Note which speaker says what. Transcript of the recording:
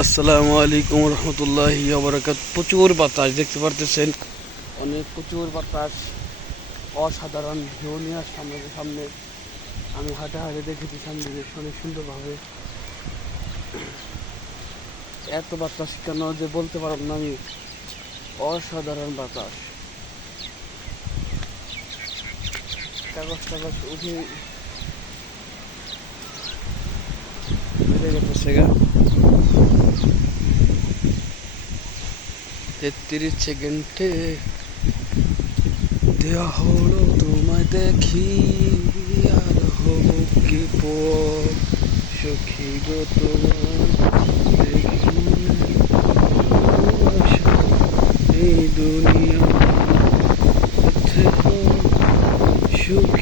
Speaker 1: আসসালামু আলাইকুম রহমতুল্লাহ আবরাকাত প্রচুর বাতাস, দেখতে পারতেছেন? অনেক প্রচুর বাতাস, অসাধারণ ভিউ নিয়ে আমাদের সামনে। আমি হাঁটে হাঁটে দেখেছি সামনে অনেক সুন্দরভাবে। এত বাতাস কেন যে বলতে পারব না আমি। অসাধারণ বাতাস। কাগজ টাগজ উঠে বেড়ে গেছে গা তেত্রিশ সেকেন্ডে দেওয়া হলো তোমায় দেখি, আর হব কি সখী গো তোমার দেখি এই দুনিয়া সুখী